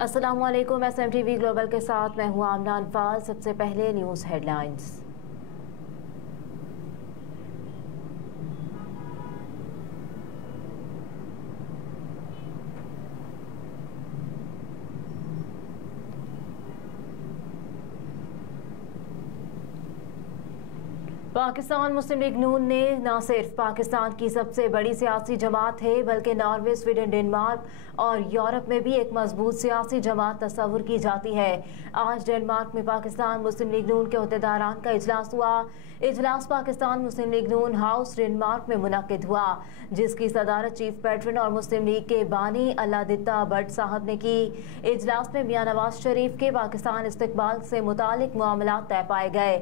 अस्सलामुअलैकुम। SMTV global के साथ मैं हूं आमना अनफाल। सबसे पहले न्यूज़ हेडलाइंस। पाकिस्तान मुस्लिम लीग नून ने न सिर्फ पाकिस्तान की सबसे बड़ी सियासी जमात है बल्कि नॉर्वे, स्वीडन, डेनमार्क और यूरोप में भी एक मजबूत सियासी जमात तस्वुर की जाती है। आज डेनमार्क में पाकिस्तान मुस्लिम लीग नून के अहदेदारान का इजलास हुआ। इजलास पाकिस्तान मुस्लिम लीग नून हाउस डेनमार्क में मुनक्किद हुआ, जिसकी सदारत चीफ पैट्रन और मुस्लिम लीग के बानी अल्लादित्ता भट्ट साहब ने की। इजलास में मियां नवाज शरीफ के पाकिस्तान इस्तकबाल से मुतालिक मामलात तय पाए गए।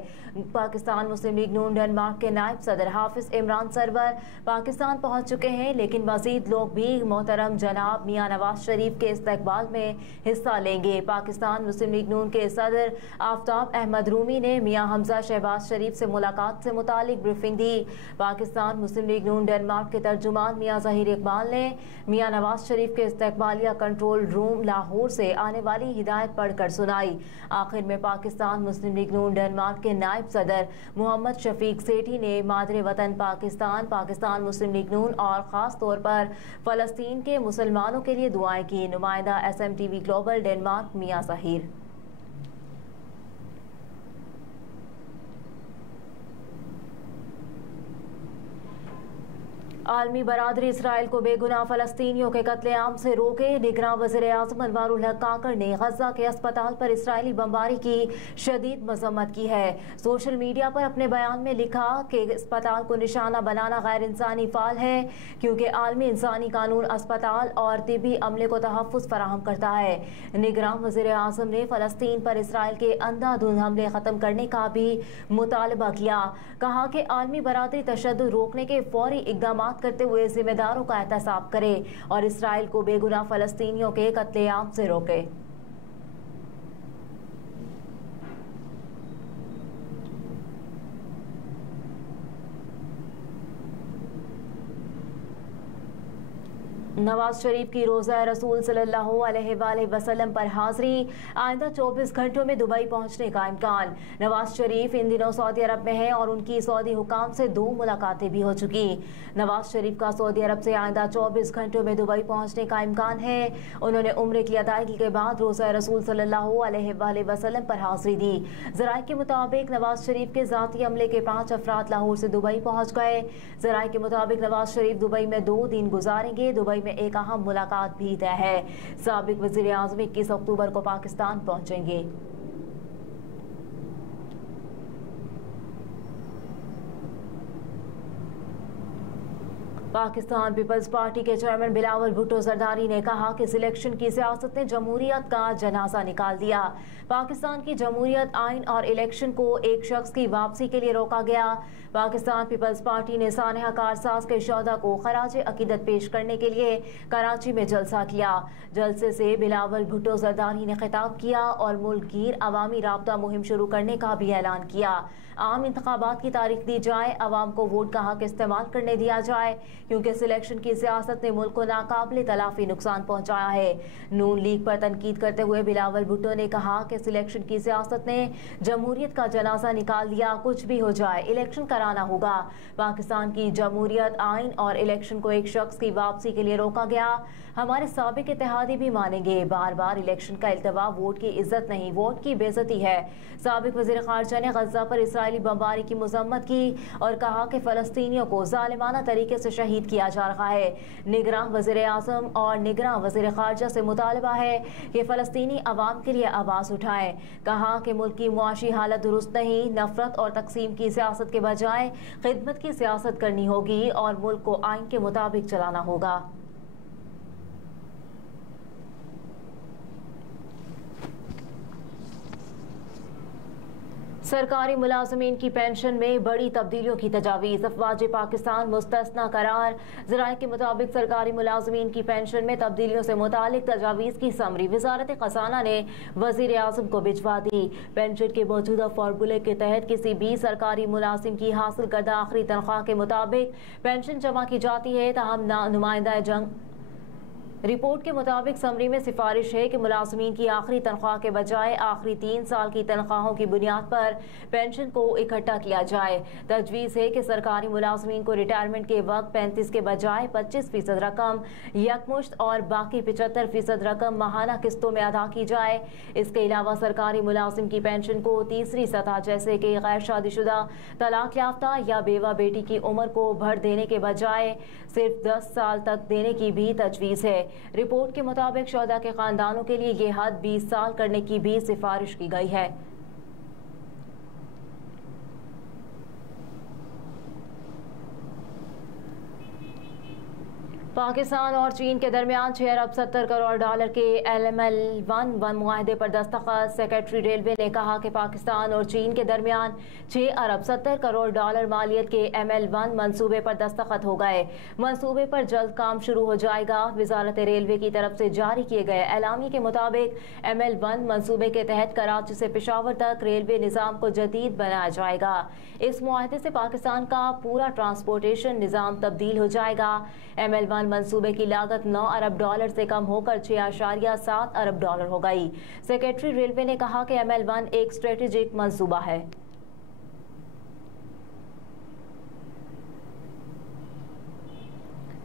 पाकिस्तान मुस्लिम लीग नून डेनमार्क के नायब सदर हाफिज इमरान सरवर पाकिस्तान पहुंच चुके हैं, लेकिन मजीद लोग भी मोहतरम जनाब मियां नवाज शरीफ के इस्तकबाल में हिस्सा लेंगे। पाकिस्तान मुस्लिम लीग नून के सदर आफ्ताब अहमद रूमी ने मियां हमजा शहबाज शरीफ से मुलाकात से मुतालिक ब्रीफिंग दी। पाकिस्तान मुस्लिम लीग नून डेनमार्क के तर्जुमान मियां जहीर इकबाल ने मियां नवाज शरीफ के इस्तकबालिया कंट्रोल रूम लाहौर से आने वाली हिदायत पढ़कर सुनाई। आखिर में पाकिस्तान मुस्लिम लीग नून डेनमार्क के नायब सदर मोहम्मद शफीक सेठी ने मादरे वतन पाकिस्तान, पाकिस्तान मुस्लिम लीग नून और ख़ास तौर पर फ़लस्तीन के मुसलमानों के लिए दुआएं की। नुमाइंदा SMTV ग्लोबल डेनमार्क मियां ज़हीर। आलमी बरादरी इसराइल को बेगुनाह फ़लस्तीनियों के कत्लेआम से रोके। निगरान वज़ीर-ए-आज़म अनवारुल हक काकड़ ने गज़ा के अस्पताल पर इसराइली बमबारी की शदीद मज़म्मत की है। सोशल मीडिया पर अपने बयान में लिखा कि अस्पताल को निशाना बनाना गैर इंसानी फ़ाल है, क्योंकि आलमी इंसानी कानून अस्पताल और तिबी अमले को तहफ़्फ़ुज़ फराहम करता है। निगरान वज़ीर-ए-आज़म ने फ़लस्तीन पर इसराइल के अंधाधुंध हमले ख़त्म करने का भी मुतालबा किया। कहा कि आलमी बरादरी तशद्दुद रोकने के फौरी इक़दाम करते हुए जिम्मेदारों का एहतसाब करे और इसराइल को बेगुनाह फ़लस्तीनियों के कत्लेआम से रोके। नवाज शरीफ की रोज़ा रसूल सल्लल्लाहु अलैहि वसल्लम पर हाज़री। आइंदा 24 घंटों में दुबई पहुंचने का इम्कान। नवाज शरीफ इन दिनों सऊदी अरब में हैं और उनकी सऊदी हुकाम से 2 मुलाकातें भी हो चुकी। नवाज शरीफ का सऊदी अरब से आइंदा 24 घंटों में दुबई पहुंचने का इम्कान है। उन्होंने उम्रे की अदायगी के बाद रोज़ा रसूल सल्लल्लाहु अलैहि वसल्लम पर हाज़री दी। ज़राए के मुताबिक नवाज शरीफ के ज़ाती अमले के 5 अफराद लाहौर से दुबई पहुँच गए। ज़राए के मुताबिक नवाज शरीफ दुबई में 2 दिन गुजारेंगे। दुबई एक अहम मुलाकात भी तय है। साबिक वज़ीर आज़म 21 अक्टूबर को पाकिस्तान पहुंचेंगे। पाकिस्तान पीपल्स पार्टी के चेयरमैन बिलावल भुट्टो जरदारी ने कहा कि सिलेक्शन की सियासत ने जमहूरियत का जनाजा निकाल दिया। पाकिस्तान की जमहूरियत, आइन और इलेक्शन को एक शख्स की वापसी के लिए रोका गया। पाकिस्तान पीपल्स पार्टी ने सानहा कारसाज के शोहदा को खराज अकीदत पेश करने के लिए कराची में जलसा किया। जलसे से बिलावल भुट्टो जरदारी ने खिताब किया और मुल्क गिर अवामी राब्ता मुहिम शुरू करने का भी ऐलान किया। आम इंतखाबात की तारीख दी जाए, अवाम को वोट का हक इस्तेमाल करने दिया जाए, क्योंकि सिलेक्शन की सियासत ने मुल्क को नाकाबिले तलाफी नुकसान पहुंचाया है। नून लीग पर तनकीद करते हुए बिलावल भुट्टो ने कहा कि सिलेक्शन की सियासत ने जमहूरियत का जनाजा निकाल दिया। कुछ भी हो जाए, इलेक्शन कराना होगा। पाकिस्तान की जमहूरियत, आइन और इलेक्शन को एक शख्स की वापसी के लिए रोका गया। हमारे साबिक इत्तेहादी भी मानेंगे, बार बार इलेक्शन का इल्तवा वोट की इज्जत नहीं, वोट की बेइज्जती है। साबिक वज़ीर ख़ारजा ने गज़ा पर इसराइली बमबारी की मज़म्मत की और कहा कि फ़लस्तीनियों को ज़ालिमाना तरीके से शहीद किया जा रहा है। निगरान वज़ीर आज़म और निगरान वज़ीर ख़ारजा से मुतालबा है कि फ़लस्तीनी अवाम के लिए आवाज़ उठाएं। कहा कि मुल्क की मुआशी हालत दुरुस्त नहीं, नफरत और तकसीम की सियासत के बजाय खिदमत की सियासत करनी होगी और मुल्क को आइन के मुताबिक चलाना होगा। सरकारी मुलाजमीन की पेंशन में बड़ी तब्दीलियों की तजावीज़, अफवाज पाकिस्तान मुस्तस्ना करार। ज़राए के मुताबिक सरकारी मुलाजमीन की पेंशन में तब्दीलियों से मुतालिक तजावीज़ की समरी वज़ारत ख़ज़ाना ने वज़ीर आज़म को भिजवा दी। पेंशन के मौजूदा फार्मूले के तहत किसी भी सरकारी मुलाजिम की हासिल करदा आखिरी तनख्वाह के मुताबिक पेंशन जमा की जाती है। ताहम नुमाइंदा जंग रिपोर्ट के मुताबिक समरी में सिफारिश है कि मुलाजमीन की आखिरी तनख्वाह के बजाय आखिरी 3 साल की तनख्वाहों की बुनियाद पर पेंशन को इकट्ठा किया जाए। तजवीज़ है कि सरकारी मुलाजमीन को रिटायरमेंट के वक्त 35 के बजाय 25% रकम यकमुश्त और बाकी 75% रकम माहाना किस्तों में अदा की जाए। इसके अलावा सरकारी मुलाजिम की पेंशन को तीसरी सतह जैसे कि गैर शादीशुदा, तलाक याफ्ता या बेवा बेटी की उम्र को भर देने के बजाय सिर्फ 10 साल तक देने की भी तजवीज़ है। रिपोर्ट के मुताबिक शुहदा के खानदानों के लिए ये हद 20 साल करने की भी सिफारिश की गई है। पाकिस्तान और चीन के दरमियान 6 अरब 70 करोड़ डॉलर के LML-1 मुआहदे पर दस्तखत। सेक्रेटरी रेलवे ने कहा कि पाकिस्तान और चीन के दरमियान 6 अरब 70 करोड़ डॉलर मालियत के ML-1 मंसूबे पर दस्तखत हो गए। मंसूबे पर जल्द काम शुरू हो जाएगा। वजारत रेलवे की तरफ से जारी किए गए एलामी के मुताबिक ML-1 मंसूबे के तहत कराची से पेशावर तक रेलवे निज़ाम को जदीद बनाया जाएगा। इस मुआहदे से पाकिस्तान का पूरा ट्रांसपोर्टेशन निज़ाम तब्दील हो जाएगा। ML-1 मंसूबे की लागत 9 अरब डॉलर से कम होकर 6.7 अरब डॉलर हो गई। सेक्रेटरी रेलवे ने कहा कि ML-1 एक स्ट्रेटेजिक मंसूबा है।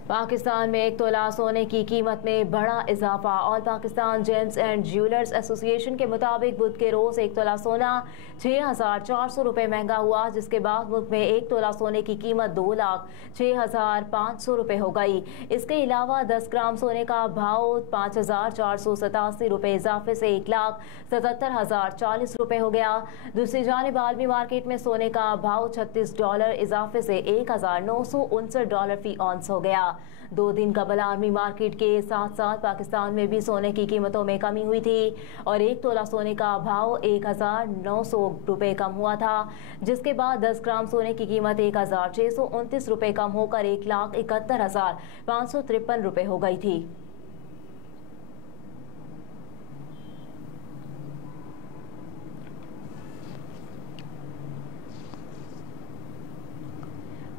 पाकिस्तान में 1 तोला सोने की कीमत में बड़ा इजाफा। All Pakistan James and jewellers association के मुताबिक बुध के रोज 1 तोला सोना 6,400 रुपये महंगा हुआ, जिसके बाद मुल्क में 1 तोला सोने की कीमत 2,06,500 रुपये हो गई। इसके अलावा 10 ग्राम सोने का भाव 5,487 रुपये इजाफे से 1,77,040 रुपये हो गया। दूसरी जानिब आलमी मार्केट में सोने का भाव $36 इजाफे से 1,959 डॉलर फी औंस हो गया। 2 दिन कबल आर्मी मार्केट के साथ साथ पाकिस्तान में भी सोने की कीमतों में कमी हुई थी और 1 तोला सोने का भाव 1,900 रुपये कम हुआ था, जिसके बाद 10 ग्राम सोने की कीमत 1,629 रुपये कम होकर 1,71,553 रुपये हो गई थी।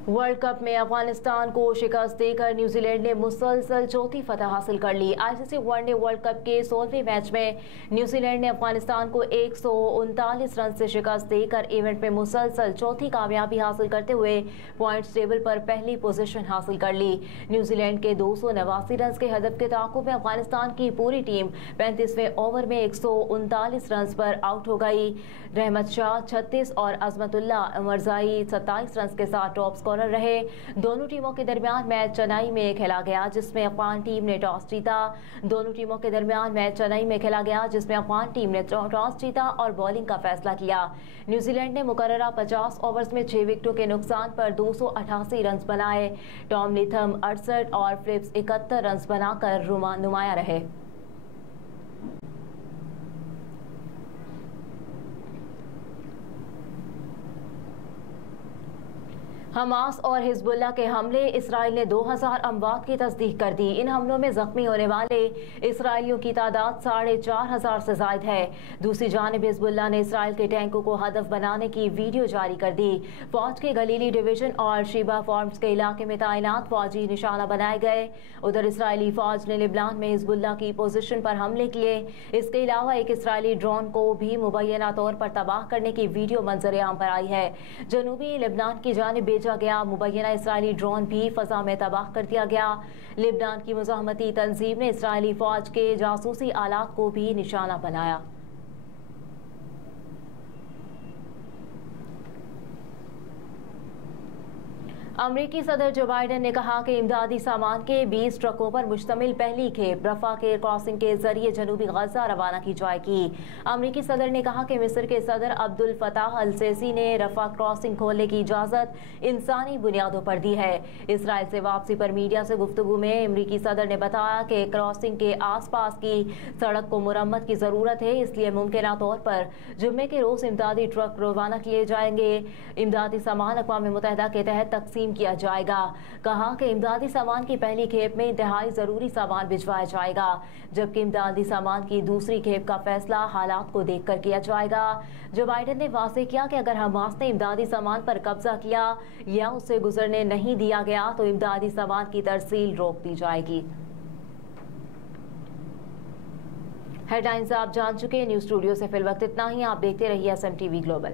वर्ल्ड कप में अफगानिस्तान को शिकस्त देकर न्यूजीलैंड ने मुसलसल चौथी फतह हासिल कर ली। ICC वनडे वर्ल्ड कप के 16वें मैच में न्यूजीलैंड ने अफगानिस्तान को 139 रन से शिकस्त देकर इवेंट में मुसलसल चौथी कामयाबी हासिल करते हुए पॉइंट्स टेबल पर पहली पोजीशन हासिल कर ली। न्यूजीलैंड के 289 रन के हदफ के ताक़ुब में अफगानिस्तान की पूरी टीम 35वें ओवर में 139 रन पर आउट हो गई। रहमत शाह 36 और अजमतुल्ला उमरजाई 27 रन के साथ टॉप स्कोरर रहे। दोनों टीमों के दरमियान मैच चेन्नई में खेला गया, जिसमें अफगान टीम ने टॉस जीता। दोनों टीमों के दरमियान मैच चेन्नई में खेला गया, जिसमें अफगान टीम ने टॉस जीता और बॉलिंग का फैसला किया। न्यूजीलैंड ने मुकर्ररा 50 ओवर्स में 6 विकेटों के नुकसान पर 288 रन बनाए। टॉम लिथम 68 और फिलिप्स 71 रन बनाकर नुमाया रहे। हमास और हिजबुल्लाह के हमले। इसराइल ने 2000 अमवात की तस्दीक कर दी। इन हमलों में जख्मी होने वाले इसराइलियों की तादाद 4,500 से जायद है। दूसरी जानिब हिजबुल्लाह ने इसराइल के टैंकों को हदफ बनाने की वीडियो जारी कर दी। फौज के गलीली डिवीजन और शीबा फॉर्म्स के इलाके में तैनात फौजी निशाना बनाए गए। उधर इसराइली फौज ने लिबनान में हिजबुल्लाह की पोजीशन पर हमले किए। इसके अलावा एक इसराइली ड्रोन को भी मुबैना तौर पर तबाह करने की वीडियो मंजर आम पर आई है। जनूबी लिबनान की जानिब गया मुबैना इसराइली ड्रोन भी फजा में तबाह कर दिया गया। लिबनान की मुजाहमती तंजीम ने इसराइली फौज के जासूसी आलात को भी निशाना बनाया। अमरीकी सदर जो बाइडन ने कहा कि इमदादी सामान के 20 ट्रकों पर मुश्तमिल पहली खेप रफा के क्रॉसिंग के जरिए जनूबी गजा रवाना की जाएगी। अमरीकी सदर ने कहा कि मिस्र के सदर अब्दुल फताह अल सीसी ने रफा क्रॉसिंग खोलने की इजाज़त इंसानी बुनियादों पर दी है। इसराइल से वापसी पर मीडिया से गुफ्तगू में अमरीकी सदर ने बताया कि क्रॉसिंग के आस पास की सड़क को मुरम्मत की ज़रूरत है, इसलिए मुमकिन तौर पर जुम्मे के रोज़ इमदादी ट्रक रवाना किए जाएंगे। इमदादी सामान अक़वाम मुत्तहिदा के तहत तकसीम किया जाएगा। कहा कि इमदादी सामान की पहली खेप में इंतहाई जरूरी सामान भिजवाया जाएगा, जबकि इमदादी सामान की दूसरी खेप का फैसला हालात को देखकर किया जाएगा। जो बाइडन ने वाज़ेह किया कि अगर हमास ने इमदादी सामान पर कब्जा किया या उससे गुजरने नहीं दिया गया तो इमदादी सामान की तरसील रोक दी जाएगी। हेडलाइंस आप जान चुके हैं। न्यूज स्टूडियो से फिल वक्त इतना ही। आप देखते रहिए SMTV ग्लोबल।